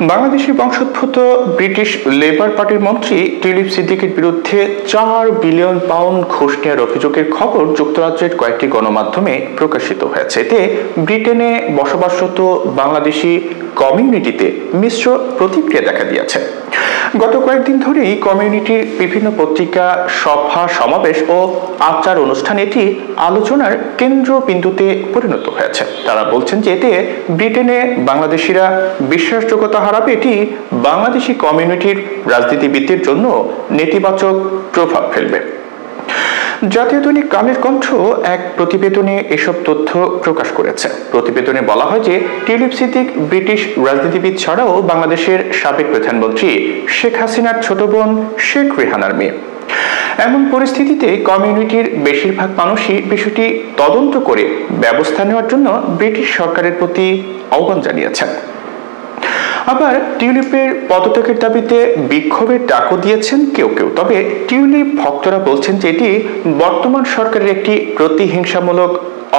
বাংলাদেশি বংশোদ্ভূত British labour পার্টির মন্ত্রী টিউলিপ সিদ্দিকের বিরুদ্ধে ৪ বিলিয়ন পাউন্ড ঘুষ নেওয়ার অভিযোগের খবর যুক্তরাজ্যের কয়েকটি গণমাধ্যমে প্রকাশিত হয়েছে। এতে ব্রিটেনে বসবাসরত বাংলাদেশি কমিউনিটিতে মিশ্র প্রতিক্রিয়া দেখা দিয়েছে। গত কয়েকদিন ধরেই কমিউনিটির বিভিন্ন পত্রিকা, সভা সমাবেশ ও আচার অনুষ্ঠান এটি আলোচনার কেন্দ্রবিন্দুতে পরিণত হয়েছে। তারা বলছেন যে এতে ব্রিটেনে বাংলাদেশিরা বিশ্বাসযোগ্যতা হারাবে, এটি বাংলাদেশি কমিউনিটির রাজনীতিবিদদের জন্য নেতিবাচক প্রভাব ফেলবে। জাতীয় দৈনিক কালের কণ্ঠ এক প্রতিবেদনে এসব তথ্য প্রকাশ করেছে। প্রতিবেদনে বলা হয় যে টিউলিপ সিদ্দিক ব্রিটিশ রাজনীতিবিদ ছাড়াও বাংলাদেশের সাবেক প্রধানমন্ত্রী শেখ হাসিনার ছোট বোন শেখ রেহানার মেয়ে। এমন পরিস্থিতিতে কমিউনিটির বেশিরভাগ মানুষই বিষয়টি তদন্ত করে ব্যবস্থা নেওয়ার জন্য ব্রিটিশ সরকারের প্রতি আহ্বান জানিয়েছেন। আবার টিউলিপের পদত্যাগের দাবিতে বিক্ষোভের ডাকও দিয়েছেন কেউ কেউ। তবে টিউলিপ ভক্তরা বলছেন যে এটি বর্তমান সরকারের একটি প্রতিহিংসামূলক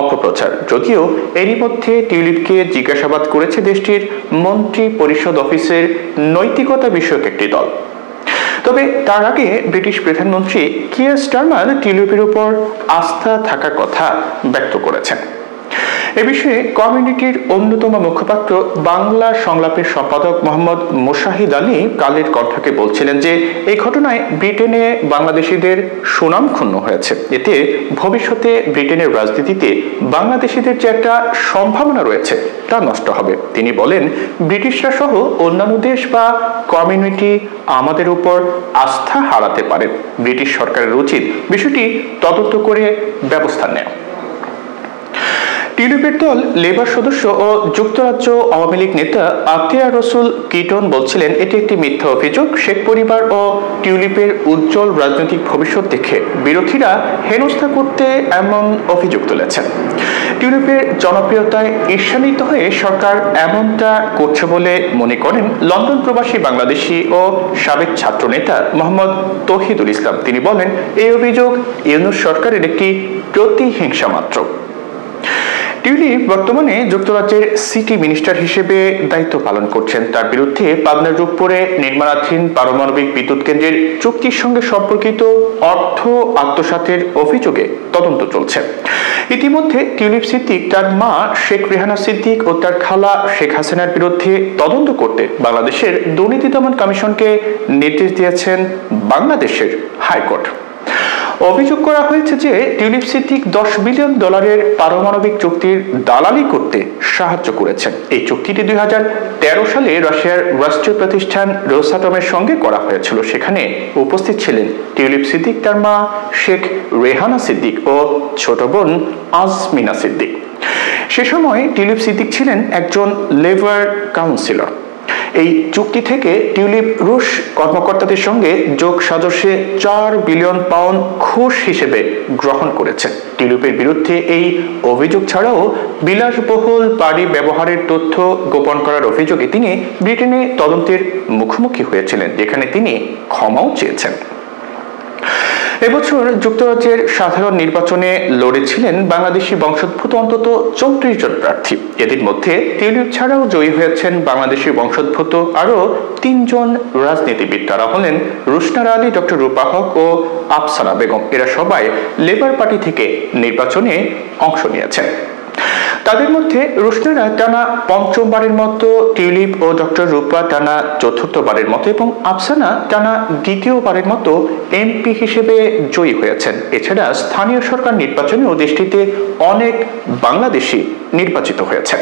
অপপ্রচার। যদিও এরই মধ্যে টিউলিপকে জিজ্ঞাসাবাদ করেছে দেশটির মন্ত্রী পরিষদ অফিসের নৈতিকতা বিষয়ক একটি দল। তবে তার আগে ব্রিটিশ প্রধানমন্ত্রী কিয়ার স্টারমার টিউলিপের উপর আস্থা থাকার কথা ব্যক্ত করেছেন। এ বিষয়ে কমিউনিটির অন্যতম মুখপাত্র বাংলা সংলাপের সম্পাদক মোহাম্মদ মোশাহিদ আলী কালের কণ্ঠকে বলছিলেন যে এই ঘটনায় ব্রিটেনে বাংলাদেশিদের সুনাম ক্ষুণ্ণ হয়েছে। এতে ভবিষ্যতে ব্রিটেনের রাজনীতিতে বাংলাদেশিদের যে একটা সম্ভাবনা রয়েছে তা নষ্ট হবে। তিনি বলেন, ব্রিটিশরা সহ অন্যান্য দেশ বা কমিউনিটি আমাদের উপর আস্থা হারাতে পারে। ব্রিটিশ সরকারের উচিত বিষয়টি তদন্ত করে ব্যবস্থা নেওয়া। টিউলিপের দল লেবার সদস্য ও যুক্তরাজ্য আওয়ামী লীগ নেতা আতিয়া রসুল কিটন বলছিলেন এটি একটি মিথ্যা অভিযোগ। শেখ পরিবার ও টিউলিপের উজ্জ্বল রাজনৈতিক ভবিষ্যৎ দেখে বিরোধীরা হেনস্থা করতে এমন অভিযোগ তুলেছেন। টিউলিপের জনপ্রিয়তায় ঈর্ষান্বিত হয়ে সরকার এমনটা করছে বলে মনে করেন লন্ডন প্রবাসী বাংলাদেশি ও সাবেক ছাত্র নেতা মোহাম্মদ তৌহিদুল ইসলাম। তিনি বলেন, এই অভিযোগ ইউনূস সরকারের একটি প্রতিহিংসা মাত্র। টিউলিপ বর্তমানে যুক্তরাজ্যের সিটি মিনিস্টার হিসেবে দায়িত্ব পালন করছেন। তার বিরুদ্ধে পাবনার রূপপুরে নির্মাণাধীন পারমাণবিক বিদ্যুৎ কেন্দ্রের চুক্তির সঙ্গে সম্পর্কিত অর্থ আত্মসাতের অভিযোগে তদন্ত চলছে। ইতিমধ্যে টিউলিপ সিদ্দিক, তার মা শেখ রেহানা সিদ্দিক ও তার খালা শেখ হাসিনার বিরুদ্ধে তদন্ত করতে বাংলাদেশের দুর্নীতি দমন কমিশনকে নির্দেশ দিয়েছেন বাংলাদেশের হাইকোর্ট। অভিযোগ করা হয়েছে যে টিউলিপ সিদ্দিক $10 বিলিয়ন পারমাণবিক চুক্তির দালালি করতে সাহায্য করেছেন। এই চুক্তিটি 2013 সালে রাশিয়ার রাষ্ট্রীয় প্রতিষ্ঠান রোসাটমের সঙ্গে করা হয়েছিল। সেখানে উপস্থিত ছিলেন টিউলিপ সিদ্দিক, তার মা শেখ রেহানা সিদ্দিক ও ছোট বোন আজমিনা সিদ্দিক। সে সময় টিউলিপ সিদ্দিক ছিলেন একজন লেবার কাউন্সিলর। এই চুক্তি থেকে টিউলিপ রুশ কর্মকর্তাদের সঙ্গে যোগ সাজসে 4 বিলিয়ন পাউন্ড ঘুষ হিসেবে গ্রহণ করেছেন। টিউলিপের বিরুদ্ধে এই অভিযোগ ছাড়াও বিলাসবহুল বাড়ি ব্যবহারের তথ্য গোপন করার অভিযোগে তিনি ব্রিটেনে তদন্তের মুখোমুখি হয়েছিলেন, যেখানে তিনি ক্ষমাও চেয়েছেন। এবছর যুক্তরাজ্যের সাধারণ নির্বাচনে লড়েছিলেন বাংলাদেশি বংশোদ্ভূত অন্তত 34 জন প্রার্থী। এদের মধ্যে টিউলিপ ছাড়াও জয়ী হয়েছেন বাংলাদেশি বংশোদ্ভূত আরও 3 জন রাজনীতিবিদ। তারা হলেন রুশনারা আলী, ডক্টর রূপা হক ও আফসানা বেগম। এরা সবাই লেবার পার্টি থেকে নির্বাচনে অংশ নিয়েছেন। তাদের মধ্যে রুশনারা টানা 5মবারের মতো, টিউলিপ ও ডক্টর রূপা টানা 4থবারের মতো এবং আফসানা টানা 2য়বারের মতো এমপি হিসেবে জয়ী হয়েছেন। এছাড়া স্থানীয় সরকার নির্বাচনেও দেশটিতে অনেক বাংলাদেশি নির্বাচিত হয়েছে।